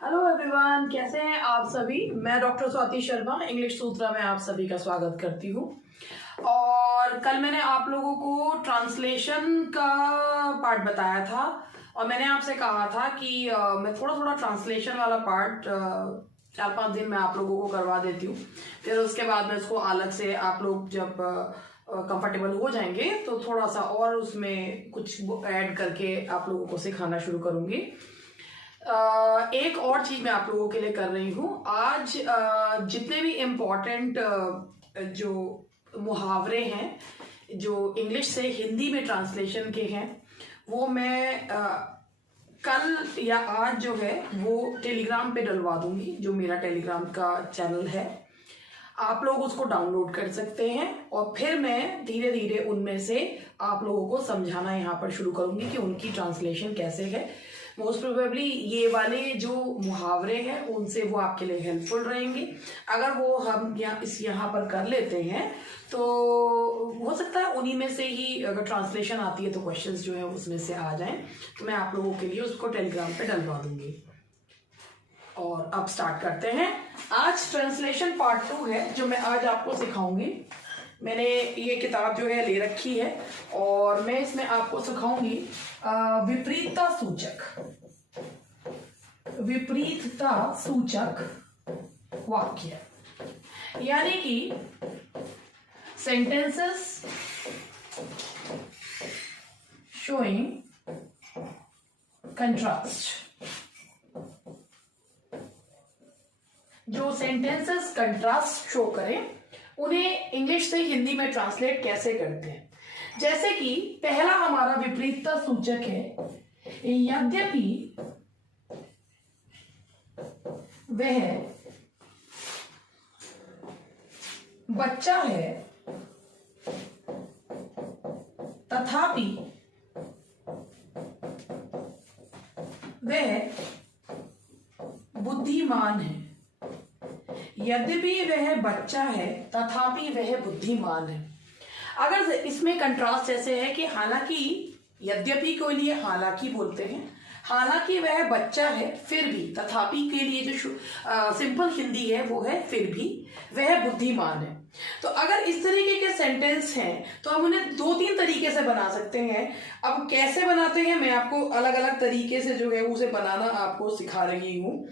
Hello everyone, कैसे हैं आप सभी। मैं डॉक्टर स्वाति शर्मा इंग्लिश सूत्रा में आप सभी का स्वागत करती हूँ। और कल मैंने आप लोगों को ट्रांसलेशन का पार्ट बताया था और मैंने आपसे कहा था कि मैं थोड़ा थोड़ा ट्रांसलेशन वाला पार्ट 4-5 दिन में आप लोगों को करवा देती हूँ। फिर उसके बाद में इसको अलग से आप लोग जब कंफर्टेबल हो जाएंगे तो थोड़ा सा और उसमें कुछ ऐड करके आप लोगों को सिखाना शुरू करूँगी। एक और चीज मैं आप लोगों के लिए कर रही हूँ आज। जितने भी इम्पोर्टेंट जो मुहावरे हैं जो इंग्लिश से हिंदी में ट्रांसलेशन के हैं वो मैं कल या आज जो है वो टेलीग्राम पे डलवा दूंगी। जो मेरा टेलीग्राम का चैनल है आप लोग उसको डाउनलोड कर सकते हैं और फिर मैं धीरे धीरे उनमें से आप लोगों को समझाना यहाँ पर शुरू करूंगी कि उनकी ट्रांसलेशन कैसे है। मोस्ट प्रोबेबली ये वाले जो मुहावरे हैं उनसे वो आपके लिए हेल्पफुल रहेंगे। अगर वो हम यहाँ पर कर लेते हैं तो हो सकता है उन्हीं में से ही अगर ट्रांसलेशन आती है तो क्वेश्चंस जो है उसमें से आ जाएं। तो मैं आप लोगों के लिए उसको टेलीग्राम पे डलवा दूंगी। और अब स्टार्ट करते हैं। आज ट्रांसलेशन पार्ट 2 है जो मैं आज आपको सिखाऊंगी। मैंने ये किताब जो है ले रखी है और मैं इसमें आपको सिखाऊंगी विपरीतता सूचक वाक्य, यानी कि सेंटेंसेस शोइंग कंट्रास्ट। जो सेंटेंसेस कंट्रास्ट शो करें उन्हें इंग्लिश से हिंदी में ट्रांसलेट कैसे करते हैं। जैसे कि पहला हमारा विपरीतता सूचक है, यद्यपि वह बच्चा है तथापि वह बुद्धिमान है। यद्यपि वह बच्चा है तथापि वह बुद्धिमान है। अगर इसमें कंट्रास्ट ऐसे है कि हालांकि यद्यपि के लिए हालांकि बोलते हैं, हालांकि वह बच्चा है फिर भी, तथापि के लिए जो सिंपल हिंदी है वो है फिर भी वह बुद्धिमान है। तो अगर इस तरीके के सेंटेंस हैं तो हम उन्हें 2-3 तरीके से बना सकते हैं। अब कैसे बनाते हैं मैं आपको अलग अलग तरीके से जो है उसे बनाना आपको सिखा रही हूँ।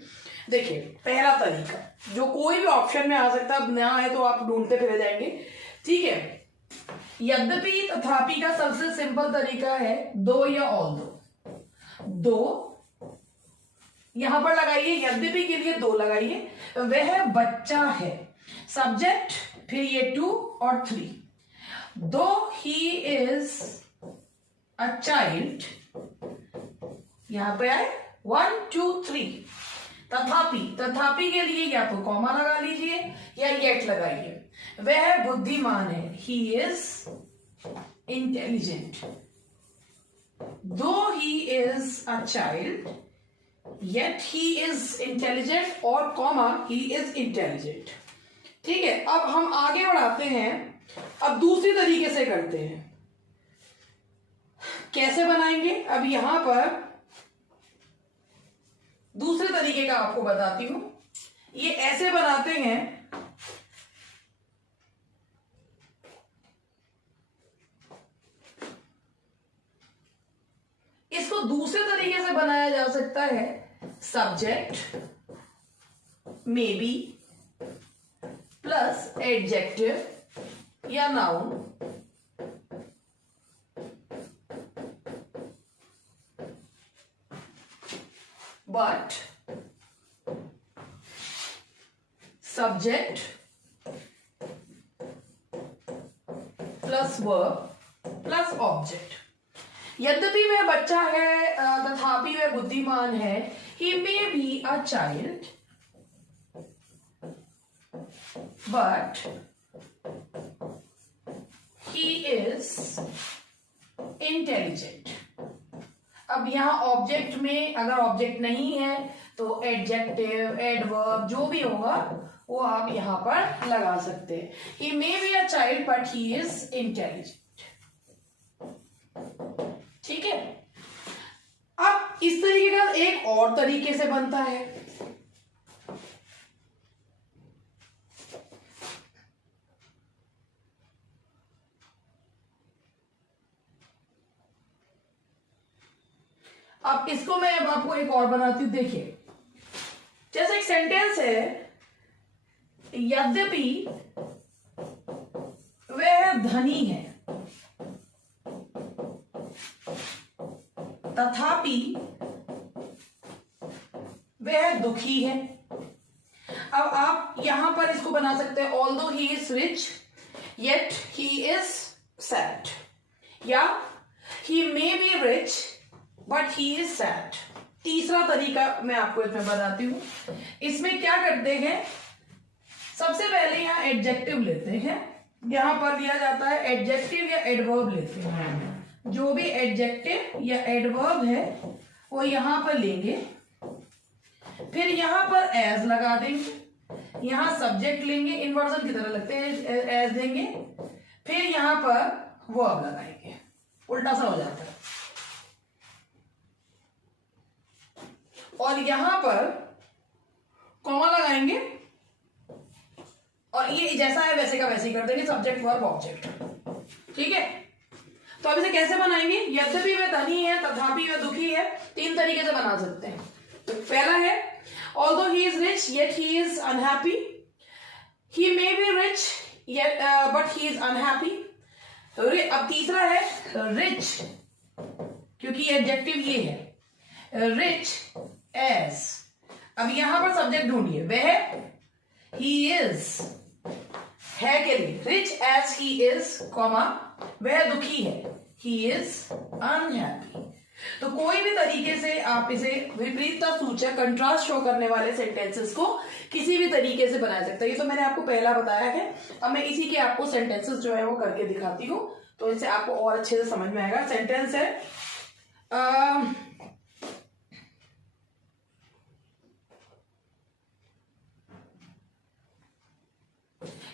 देखिए, पहला तरीका जो कोई भी ऑप्शन में आ सकता है, अब नया है तो आप ढूंढते फिर जाएंगे, ठीक है। यद्यपि तथापि का सबसे सिंपल तरीका है दो या ऑल दो यहां पर लगाइए, यद्यपि के लिए 2 लगाइए। वह बच्चा है, सब्जेक्ट, फिर ये 2 और 3। दो ही इज अ चाइल्ड, यहां पे आए 1 2 3। तथापि के लिए या तो कॉमा लगा लीजिए या येट लगाइए। वह बुद्धिमान है, ही is intelligent. Though he is a child yet he is intelligent और कॉमा ही इज इंटेलिजेंट। ठीक है, अब हम आगे बढ़ाते हैं। अब दूसरी तरीके से करते हैं। कैसे बनाएंगे, अब यहां पर दूसरे तरीके का आपको बताती हूं। ये ऐसे बनाते हैं, इसको दूसरे तरीके से बनाया जा सकता है। Subject may be plus adjective या noun, but subject plus verb plus object. यद्यपि वह बच्चा है तथापि वह बुद्धिमान है। He may be a child but he is intelligent. अब यहां ऑब्जेक्ट में अगर ऑब्जेक्ट नहीं है तो एडजेक्टिव, एडवर्ब जो भी होगा वो आप यहां पर लगा सकते हैं। He may be a child but he is intelligent. ठीक है, अब इस तरीके का एक और तरीके से बनता है। अब इसको मैं अब आपको एक और बनाती हूं, देखिए जैसे एक सेंटेंस है, यद्यपि वह धनी है तथापि वह दुखी है। अब आप यहां पर इसको बना सकते हैं, although he is rich yet he is sad, या he may be rich but he is sad. तीसरा तरीका मैं आपको इसमें बताती हूं। इसमें क्या करते हैं, सबसे पहले यहां एडजेक्टिव लेते हैं, यहां पर लिया जाता है एडजेक्टिव या एडवर्ब लेते हैं। जो भी एडजेक्टिव या एडवर्ब है वो यहां पर लेंगे, फिर यहां पर एज लगा देंगे, यहां सब्जेक्ट लेंगे, इन्वर्जन की तरह लगते हैं, एज देंगे, फिर यहां पर वर्ब लगाएंगे, उल्टा सा हो जाता है। और यहां पर कॉमा लगाएंगे और ये जैसा है वैसे का वैसे ही कर देंगे, सब्जेक्ट वर्ब ऑब्जेक्ट। ठीक है, तो अब इसे कैसे बनाएंगे, यद्यपि वह धनी है तथापि वह दुखी है, तीन तरीके से बना सकते हैं। तो पहला है although he is rich yet he is unhappy, he may be rich yet but he is unhappy. अब तीसरा है रिच, क्योंकि एडजेक्टिव ये है, रिच एज। अब यहां पर सब्जेक्ट ढूंढिए, वह ही इज है के लिए rich as he is, comma वह दुखी है, ही इज अनहैप्पी। तो कोई भी तरीके से आप इसे विपरीतता सूचक कंट्रास्ट शो करने वाले सेंटेंसेस को किसी भी तरीके से बना सकते हैं। ये तो मैंने आपको पहला बताया है, अब मैं इसी के आपको सेंटेंसेस जो है वो करके दिखाती हूं, तो इससे आपको और अच्छे से समझ में आएगा। सेंटेंस है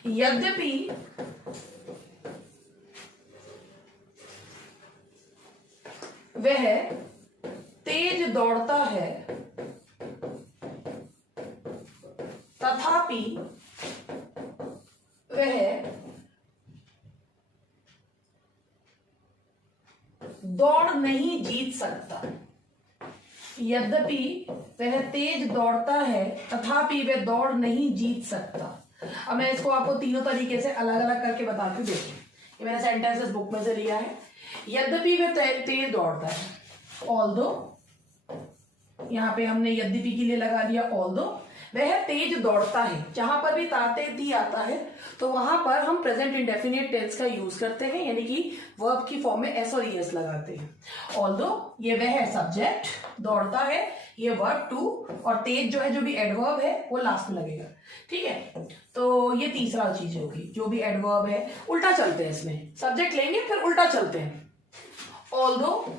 यद्यपि वह तेज दौड़ता है तथापि वह दौड़ नहीं जीत सकता। यद्यपि वह तेज दौड़ता है तथापि वह दौड़ नहीं जीत सकता। अब मैं इसको आपको तीनों तरीके से अलग अलग करके बताती हूँ। देखिए, ये मैंने सेंटेंसेस बुक में से लिया है। यद्यपि वह तेज दौड़ता है, ऑल्दो, यहां पे हमने यद्यपि के लिए लगा दिया ऑल्दो, वह तेज दौड़ता है। जहां पर भी ताते ती आता है तो वहां पर हम प्रेजेंट इंडेफिनिट टेंस का यूज करते हैं, यानी कि वर्ब की फॉर्म में एस और ईएस लगाते हैं। ऑल्दो ये वह है सब्जेक्ट, दौड़ता है ये वर्ब टू, और तेज जो है जो भी एडवर्ब है वो लास्ट में लगेगा। ठीक है, तो ये तीसरा चीज होगी, जो भी एडवर्ब है उल्टा चलते हैं, इसमें सब्जेक्ट लेंगे फिर उल्टा चलते हैं। ऑल्दो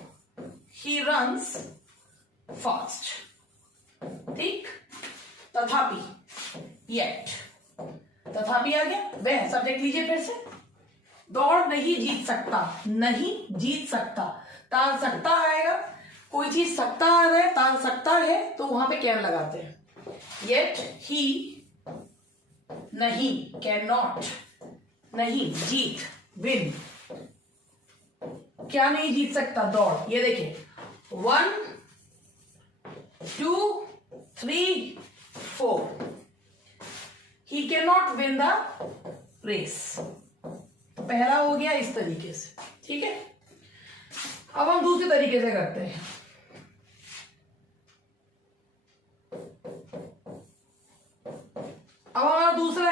ही रन्स फास्ट, ठीक, तथापि येट, तथापि आ गया, वह सब्जेक्ट लीजिए फिर से, दौड़ नहीं जीत सकता, नहीं जीत सकता, तार सकता आएगा, कोई चीज सकता आ रहा है, तार सकता है तो वहां पे कैन लगाते हैं। येट ही नहीं, कैन नॉट, नहीं, जीत विन, क्या नहीं जीत सकता, दौड़। ये देखिए 1 2 3 4, he cannot win the race। पहला हो गया इस तरीके से। ठीक है, अब हम दूसरे तरीके से करते हैं। अब हमारा दूसरा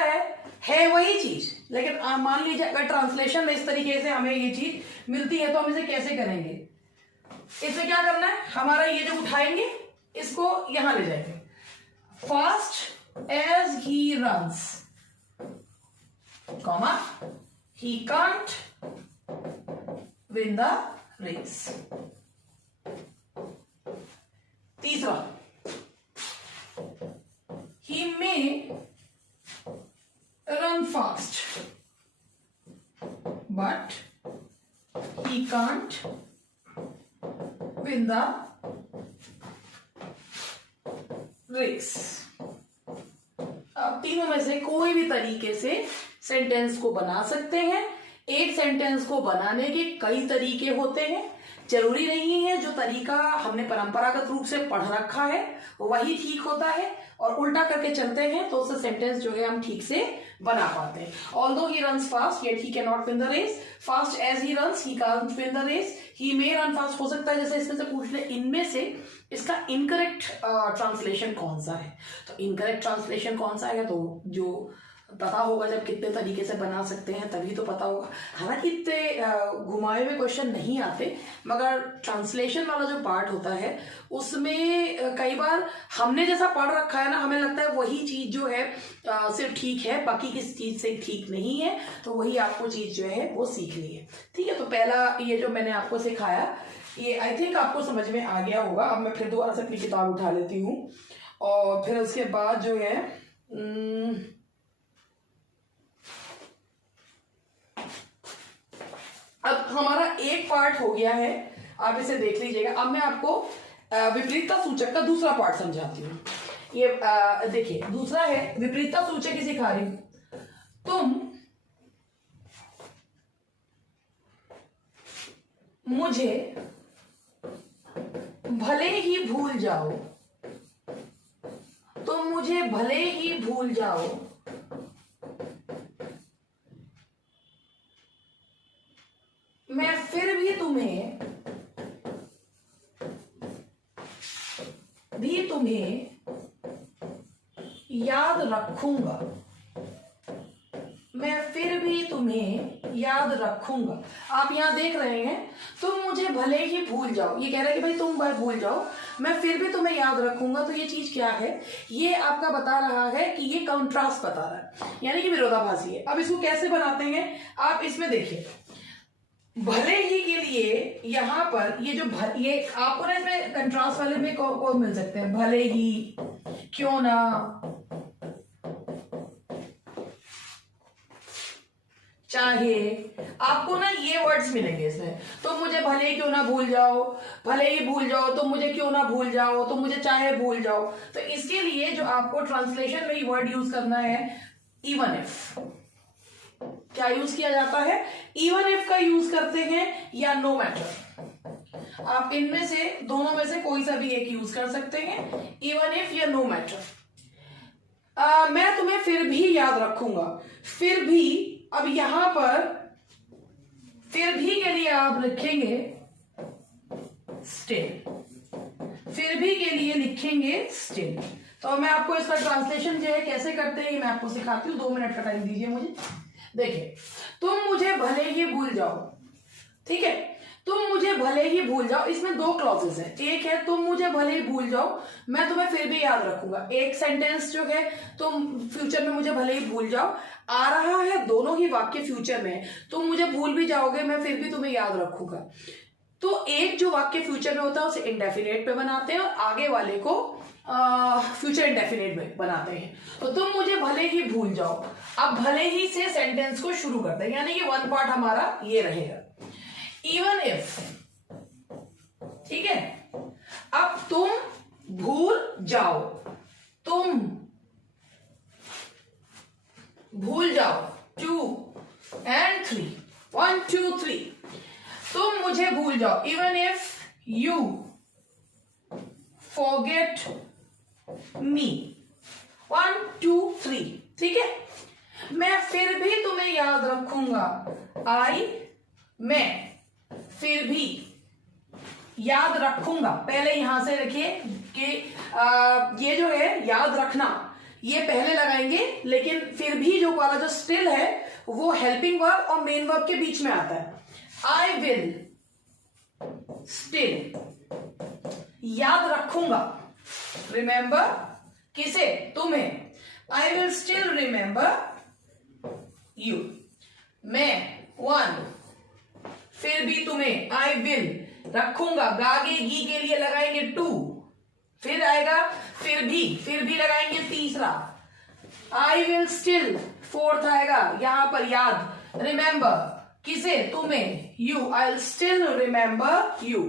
है वही चीज, लेकिन मान लीजिए अगर ट्रांसलेशन में इस तरीके से हमें ये चीज मिलती है तो हम इसे कैसे करेंगे। इसमें क्या करना है, हमारा ये जो उठाएंगे इसको यहां ले जाएंगे, fast as he runs, comma he can't win the race. तीसरा, he may run fast but he can't win the race। अब तीनों में से कोई भी तरीके से सेंटेंस को बना सकते हैं। एक सेंटेंस को बनाने के कई तरीके होते हैं, जरूरी नहीं है जो तरीका हमने परंपरागत रूप से पढ़ रखा है वही ठीक होता है, और उल्टा करके चलते हैं तो उससे सेंटेंस जो है हम ठीक से बना पाते हैं। Although he runs fast yet he can not win the race, fast as he runs he can't win the race, he may run fast. हो सकता है जैसे इसमें से पूछ ले इनमें से इसका इनकरेक्ट ट्रांसलेशन कौन सा है, तो इनकरेक्ट ट्रांसलेशन कौन सा है तो जो पता होगा जब कितने तरीके से बना सकते हैं तभी तो पता होगा। हालांकि इतने घुमाए हुए क्वेश्चन नहीं आते, मगर ट्रांसलेशन वाला जो पार्ट होता है उसमें कई बार हमने जैसा पढ़ रखा है ना, हमें लगता है वही चीज जो है सिर्फ ठीक है, बाकी किसी चीज से ठीक नहीं है, तो वही आपको चीज जो है वो सीखनी है। ठीक है, तो पहला ये जो मैंने आपको सिखाया ये आई थिंक आपको समझ में आ गया होगा। अब मैं फिर दोबारा से अपनी किताब उठा लेती हूँ और फिर उसके बाद जो है अब हमारा एक पार्ट हो गया है, आप इसे देख लीजिएगा। अब मैं आपको विपरीतता सूचक का दूसरा पार्ट समझाती हूँ। ये देखिए दूसरा है विपरीतता सूचक ही सिखा रही हूं। तुम मुझे भले ही भूल जाओ, तुम मुझे भले ही भूल जाओ, मैं फिर भी तुम्हें याद रखूंगा, मैं फिर भी तुम्हें याद रखूंगा। आप यहां देख रहे हैं तुम मुझे भले ही भूल जाओ, ये कह रहा है कि भाई तुम भूल जाओ मैं फिर भी तुम्हें याद रखूंगा। तो ये चीज क्या है, ये आपका बता रहा है कि ये कंट्रास्ट बता रहा है, यानी कि विरोधाभासी है। अब इसको कैसे बनाते हैं आप इसमें देखिए, भले ही के लिए यहां पर ये जो ये आपको ना इसमें कंट्रास्ट वाले में कौन मिल सकते हैं, भले ही, क्यों ना, चाहे, आपको ना ये वर्ड्स मिलेंगे इसमें। तो मुझे भले ही क्यों ना भूल जाओ, भले ही भूल जाओ, तो मुझे क्यों ना भूल जाओ, तो मुझे चाहे भूल जाओ। तो इसके लिए जो आपको ट्रांसलेशन में वर्ड यूज करना है इवन इफ। क्या यूज किया जाता है, इवन इफ का यूज करते हैं या नो मैटर। आप इनमें से दोनों में से कोई सा भी एक यूज कर सकते हैं, इवन इफ या नो मैटर। मैं तुम्हें फिर भी याद रखूंगा, फिर भी। अब यहां पर फिर भी के लिए आप लिखेंगे स्टिल, फिर भी के लिए लिखेंगे स्टिल। तो मैं आपको इसका ट्रांसलेशन जो है कैसे करते हैं मैं आपको सिखाती हूँ, 2 मिनट का टाइम दीजिए मुझे। देखिए, तुम मुझे भले ही भूल जाओ, ठीक है, तुम मुझे भले ही भूल जाओ। इसमें 2 क्लॉजेस हैं, एक है तुम मुझे भले ही भूल जाओ मैं तुम्हें फिर भी याद रखूंगा। एक सेंटेंस जो है तुम फ्यूचर में मुझे भले ही भूल जाओ आ रहा है, दोनों ही वाक्य फ्यूचर में। तुम मुझे भूल भी जाओगे मैं फिर भी तुम्हें याद रखूंगा। तो एक जो वाक्य फ्यूचर में होता है उसे इंडेफिनेट पे बनाते हैं और आगे वाले को फ्यूचर इंडेफिनेट में बनाते हैं। तो तुम मुझे भले ही भूल जाओ, अब भले ही से सेंटेंस को शुरू करते हैं, यानी कि 1 पार्ट हमारा ये रहेगा इवन इफ, ठीक है। अब तुम भूल जाओ, तुम भूल जाओ, 2 and 3, 1 2 3। तुम मुझे भूल जाओ, even if you forget me, 1 2 3, ठीक है। मैं फिर भी तुम्हें याद रखूंगा, मैं फिर भी याद रखूंगा। पहले यहां से देखिए कि ये जो है याद रखना ये पहले लगाएंगे, लेकिन फिर भी जो वाला जो स्टिल है वो हेल्पिंग वर्ब और मेन वर्ब के बीच में आता है। आई विल स्टिल याद रखूंगा, रिमेंबर किसे, तुम्हें, I will still remember you. मैं 1 फिर भी तुम्हें, आई विल रखूंगा, गागे गी के लिए लगाएंगे 2, फिर आएगा फिर भी लगाएंगे 3, आई विल स्टिल 4th आएगा यहां पर याद, रिमेंबर किसे? तुम्हें. You, I'll still remember you.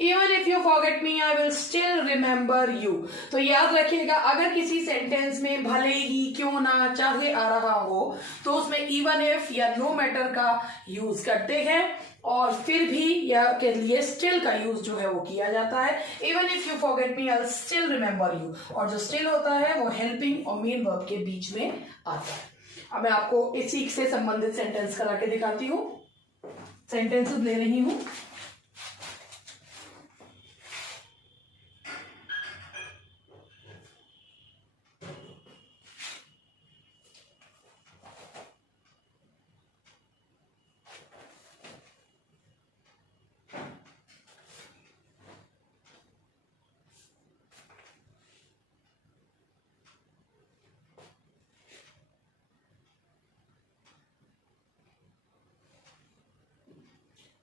Even if you forget me, I will still remember you. तो याद रखिएगा, अगर किसी सेंटेंस में भले ही, क्यों ना, चाहे आ रहा हो, तो उसमें even if या no matter का यूज करते हैं, और फिर भी या के लिए still का यूज जो है वो किया जाता है. Even if you forget me, I'll still remember you. और जो still होता है वो helping और main verb के बीच में आता है. अब मैं आपको इसी से संबंधित सेंटेंस करा के दिखाती हूँ. सेंटेंसेस ले रही हूं.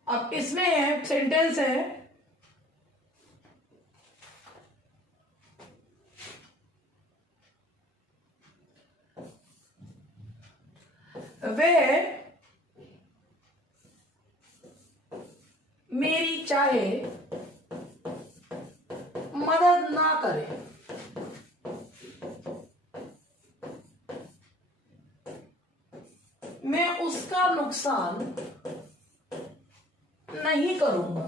अब इसमें है सेंटेंस है, वह मेरी चाहे मदद ना करे. मैं उसका नुकसान नहीं करूंगा.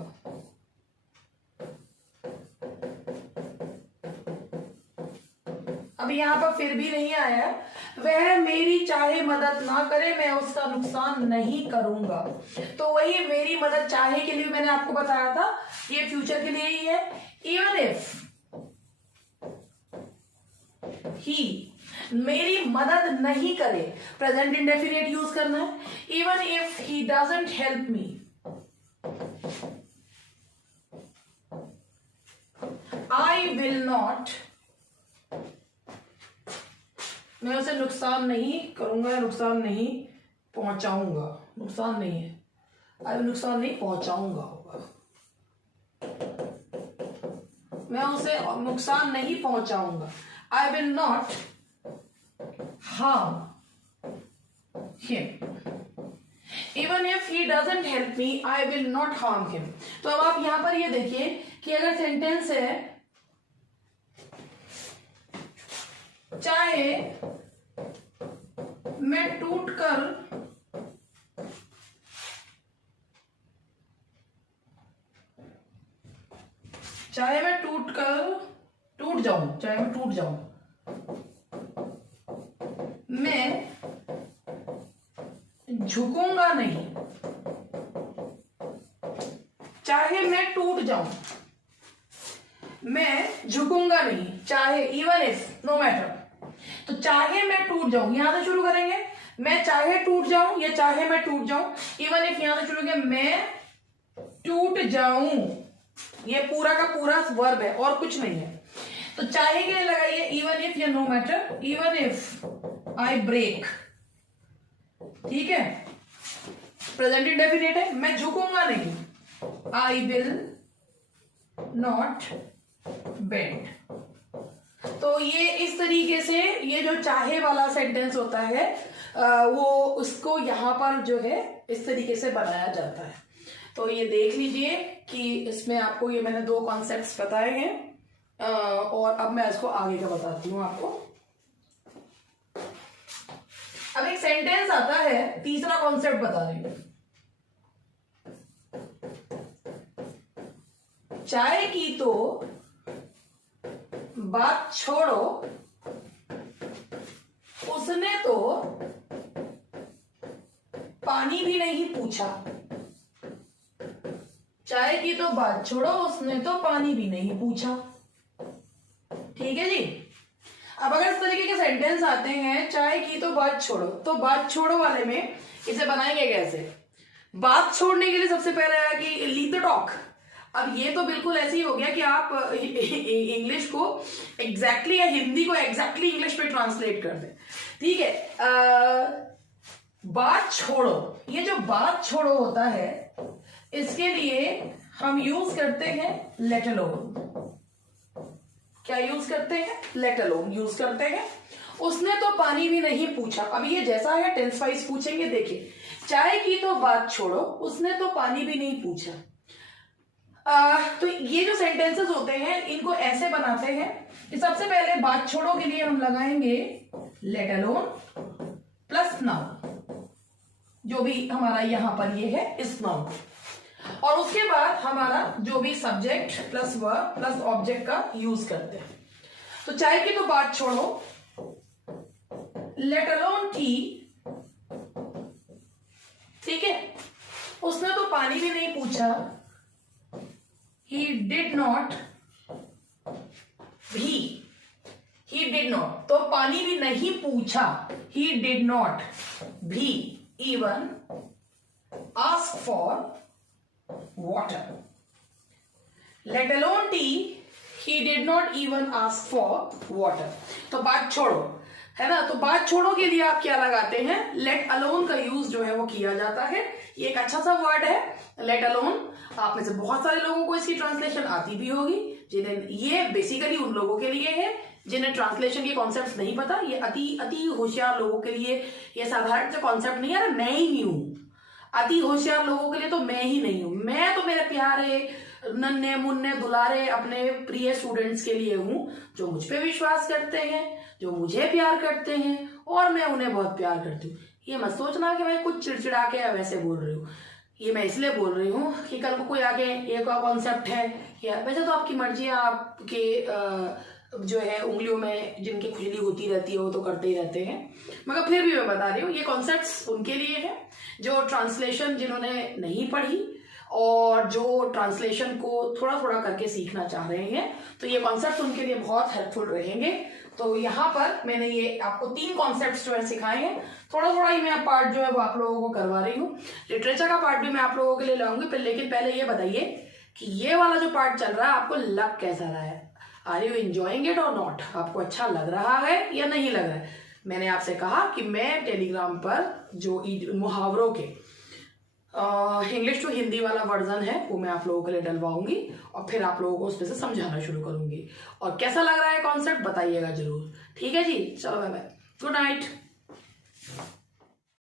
अब यहां पर फिर भी नहीं आया. वह मेरी चाहे मदद ना करे, मैं उसका नुकसान नहीं करूंगा. तो वही मेरी मदद चाहे के लिए मैंने आपको बताया था, ये फ्यूचर के लिए ही है. इवन इफ ही मेरी मदद नहीं करे, प्रेजेंट इंडेफिनिट यूज करना है. Even if he doesn't help me, I will not, मैं उसे नुकसान नहीं करूंगा, नुकसान नहीं पहुंचाऊंगा. नुकसान नहीं है, नुकसान नहीं पहुंचाऊंगा होगा. मैं उसे नुकसान नहीं पहुंचाऊंगा. I will not harm him. Even if he doesn't help me, I will not harm him. तो अब आप यहां पर ये देखिए कि अगर सेंटेंस है, चाहे मैं टूटकर टूट जाऊं, चाहे मैं टूट जाऊं, मैं झुकूंगा नहीं. चाहे मैं टूट जाऊं, मैं झुकूंगा नहीं. चाहे, इवन इफ, नो मैटर. तो चाहे मैं टूट जाऊं, यहां से शुरू करेंगे. मैं चाहे टूट जाऊं या चाहे मैं टूट जाऊं. इवन इफ यहां से शुरू करेंगे, मैं टूट जाऊं. ये पूरा का पूरा वर्ब है और कुछ नहीं है. तो चाहे के लिए लगाइए इवन इफ या no matter. Even if I break, ठीक है, प्रेजेंट इंडेफिनिट है. मैं झुकूंगा नहीं, आई विल नॉट बेंड. तो ये इस तरीके से ये जो चाहे वाला सेंटेंस होता है वो उसको यहां पर जो है इस तरीके से बनाया जाता है. तो ये देख लीजिए कि इसमें आपको ये मैंने 2 कॉन्सेप्ट्स बताए हैं और अब मैं इसको आगे का बताती हूं आपको. अब एक सेंटेंस आता है, तीसरा कॉन्सेप्ट बता रही हूं. चाय की तो बात छोड़ो, उसने तो पानी भी नहीं पूछा. चाय की तो बात छोड़ो, उसने तो पानी भी नहीं पूछा. ठीक है जी. अब अगर इस तरीके के सेंटेंस आते हैं, चाय की तो बात छोड़ो, तो बात छोड़ो वाले में इसे बनाएंगे कैसे? बात छोड़ने के लिए सबसे पहले आया कि लीव द टॉक. अब ये तो बिल्कुल ऐसे ही हो गया कि आप इंग्लिश को एग्जैक्टली या हिंदी को एग्जैक्टली इंग्लिश में ट्रांसलेट कर दें. ठीक है. बात छोड़ो, ये जो बात छोड़ो होता है इसके लिए हम यूज करते हैं लेट अलोन. क्या यूज करते हैं? लेट अलोन यूज करते हैं. उसने तो पानी भी नहीं पूछा. अब ये जैसा है टेंस वाइज पूछेंगे. देखिए चाय की तो बात छोड़ो, उसने तो पानी भी नहीं पूछा। तो ये जो सेंटेंसेस होते हैं इनको ऐसे बनाते हैं कि सबसे पहले बात छोड़ो के लिए हम लगाएंगे लेट अलोन प्लस नाउन, जो भी हमारा यहां पर ये है इस नाउन, और उसके बाद हमारा जो भी subject plus verb plus object का यूज करते हैं। तो चाय की तो बात छोड़ो, लेट अलोन टी, ठीक है, उसने तो पानी भी नहीं पूछा, he did not तो पानी भी नहीं पूछा, he did not भी even ask for water, let alone tea, he did not even ask for water। तो बात छोड़ो है ना, तो बात छोड़ो के लिए आप क्या लगाते हैं, लेट अलोन का यूज जो है वो किया जाता है। ये एक अच्छा सा वर्ड है लेट अलोन। आप में से बहुत सारे लोगों को इसकी ट्रांसलेशन आती भी होगी, जिन्हें ये बेसिकली उन लोगों के लिए है जिन्हें ट्रांसलेशन के कॉन्सेप्ट नहीं पता। ये अति होशियार लोगों के लिए ये साधारण से कॉन्सेप्ट नहीं है, मैं ही नहीं हूं। अति होशियार लोगों के लिए तो मैं ही नहीं हूं, मैं तो मेरे प्यारे नन्हे मुन्ने दुलारे अपने प्रिय स्टूडेंट्स के लिए हूं, जो मुझ पे विश्वास करते हैं, जो मुझे प्यार करते हैं और मैं उन्हें बहुत प्यार करती हूँ। ये मत सोचना कि मैं कुछ चिड़चिड़ा के वैसे बोल रही हूँ, ये मैं इसलिए बोल रही हूँ कि कल को कोई आगे ये का कॉन्सेप्ट है या वैसे तो आपकी मर्जी है, आपके जो है उंगलियों में जिनकी खुजली होती रहती है वो तो करते ही रहते हैं, मगर फिर भी मैं बता रही हूँ ये कॉन्सेप्ट्स उनके लिए है जो ट्रांसलेशन जिन्होंने नहीं पढ़ी और जो ट्रांसलेशन को थोड़ा थोड़ा करके सीखना चाह रहे हैं, तो ये कॉन्सेप्ट्स उनके लिए बहुत हेल्पफुल रहेंगे। तो यहाँ पर मैंने ये आपको 3 कॉन्सेप्ट्स जो है सिखाए हैं, थोड़ा थोड़ा ही मैं पार्ट जो है वो आप लोगों को करवा रही हूँ। लिटरेचर का पार्ट भी मैं आप लोगों के लिए लाऊंगी, लेकिन पहले ये बताइए कि ये वाला जो पार्ट चल रहा है आपको लग कैसा रहा है, आर यू एंजॉइंग इट और नॉट, आपको अच्छा लग रहा है या नहीं लग रहा है। मैंने आपसे कहा कि मैं टेलीग्राम पर जो मुहावरों के इंग्लिश टू हिंदी वाला वर्जन है वो मैं आप लोगों के लिए डलवाऊंगी और फिर आप लोगों को उसमें से समझाना शुरू करूंगी, और कैसा लग रहा है कॉन्सेप्ट बताइएगा जरूर। ठीक है जी, चलो बाय बाय, गुड नाइट।